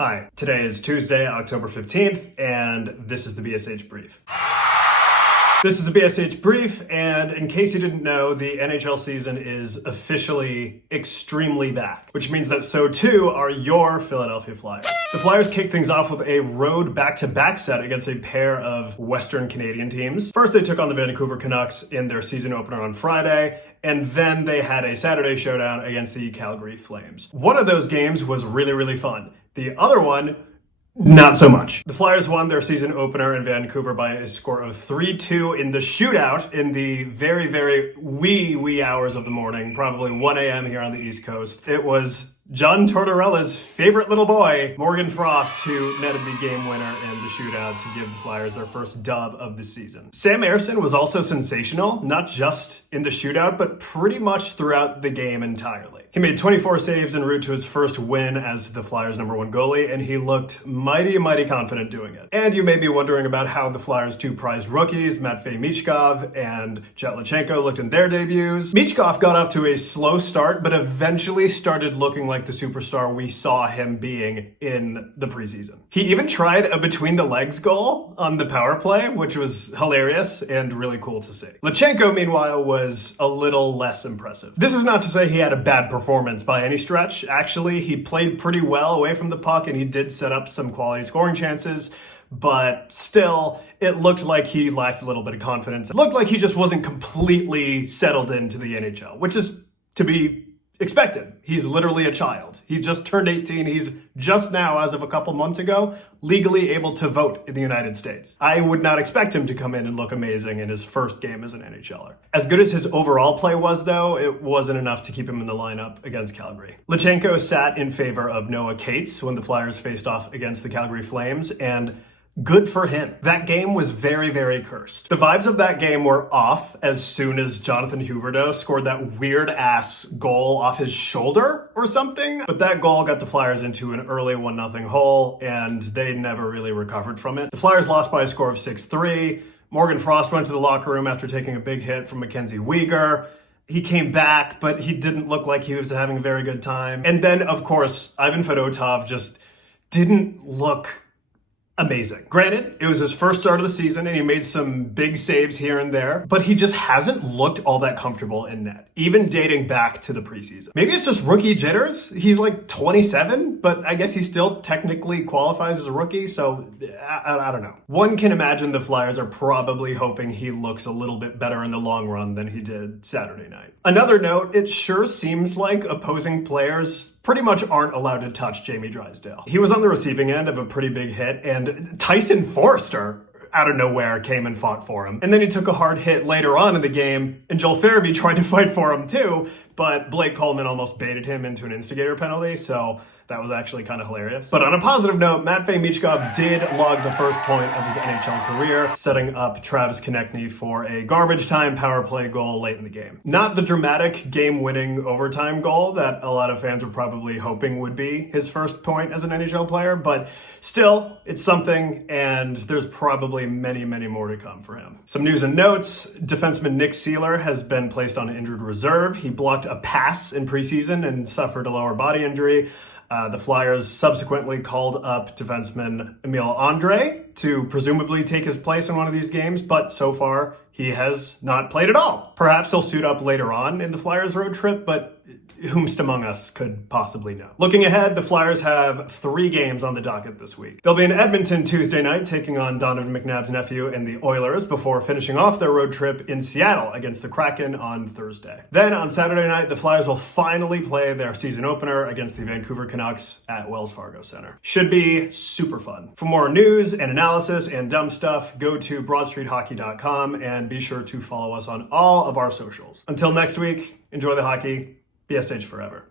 Hi, today is Tuesday, October 15th, and this is the BSH Brief. This is the BSH Brief, and in case you didn't know, the NHL season is officially extremely back, which means that so too are your Philadelphia Flyers. The Flyers kick things off with a road back-to-back set against a pair of Western Canadian teams. First, they took on the Vancouver Canucks in their season opener on Friday, and then they had a Saturday showdown against the Calgary Flames. One of those games was really fun. The other one, not so much. The Flyers won their season opener in Vancouver by a score of 3-2 in the shootout in the very wee hours of the morning, probably 1 a.m. here on the East Coast. It was John Tortorella's favorite little boy, Morgan Frost, who netted the game winner in the shootout to give the Flyers their first dub of the season. Sam Ersson was also sensational, not just in the shootout, but pretty much throughout the game entirely. He made 24 saves en route to his first win as the Flyers' #1 goalie, and he looked mighty confident doing it. And you may be wondering about how the Flyers' two prized rookies, Matvei Michkov and Zetlichenko, looked in their debuts. Michkov got off to a slow start, but eventually started looking like the superstar we saw him being in the preseason. He even tried a between-the-legs goal on the power play, which was hilarious and really cool to see. Zetlichenko, meanwhile, was a little less impressive. This is not to say he had a bad performance by any stretch. Actually, he played pretty well away from the puck, and he did set up some quality scoring chances, but still, it looked like he lacked a little bit of confidence. It looked like he just wasn't completely settled into the NHL, which is to be expected. He's literally a child. He just turned 18. He's just now, as of a couple months ago, legally able to vote in the United States. I would not expect him to come in and look amazing in his first game as an NHLer. As good as his overall play was, though, it wasn't enough to keep him in the lineup against Calgary. Zetlichenko sat in favor of Noah Cates when the Flyers faced off against the Calgary Flames, and good for him. That game was very cursed. The vibes of that game were off as soon as Jonathan Huberdeau scored that weird-ass goal off his shoulder or something. But that goal got the Flyers into an early 1-0 hole, and they never really recovered from it. The Flyers lost by a score of 6-3. Morgan Frost went to the locker room after taking a big hit from Mackenzie Weegar. He came back, but he didn't look like he was having a very good time. And then, of course, Ivan Fedotov just didn't look amazing. Granted, it was his first start of the season and he made some big saves here and there, but he just hasn't looked all that comfortable in net, even dating back to the preseason. Maybe it's just rookie jitters. He's like 27, but I guess he still technically qualifies as a rookie, so I don't know. One can imagine the Flyers are probably hoping he looks a little bit better in the long run than he did Saturday night. Another note, it sure seems like opposing players pretty much aren't allowed to touch Jamie Drysdale. He was on the receiving end of a pretty big hit, and Tyson Forrester out of nowhere came and fought for him. And then he took a hard hit later on in the game, and Joel Farabee tried to fight for him too, but Blake Coleman almost baited him into an instigator penalty, so that was actually kind of hilarious. But on a positive note, Matvei Michkov did log the first point of his NHL career, setting up Travis Konechny for a garbage time power play goal late in the game. Not the dramatic game-winning overtime goal that a lot of fans were probably hoping would be his first point as an NHL player, but still, it's something, and there's probably many more to come for him. Some news and notes. Defenseman Nick Seeler has been placed on injured reserve. He blocked a pass in preseason and suffered a lower body injury. The Flyers subsequently called up defenseman Emil Andre to presumably take his place in one of these games, but so far he has not played at all. Perhaps he'll suit up later on in the Flyers road trip, but whomst among us could possibly know. Looking ahead, the Flyers have 3 games on the docket this week. They'll be in Edmonton Tuesday night, taking on Donovan McNabb's nephew and the Oilers, before finishing off their road trip in Seattle against the Kraken on Thursday. Then on Saturday night, the Flyers will finally play their season opener against the Vancouver Canucks at Wells Fargo Center. Should be super fun. For more news and analysis and dumb stuff, go to broadstreethockey.com and be sure to follow us on all of our socials. Until next week, enjoy the hockey. BSH forever.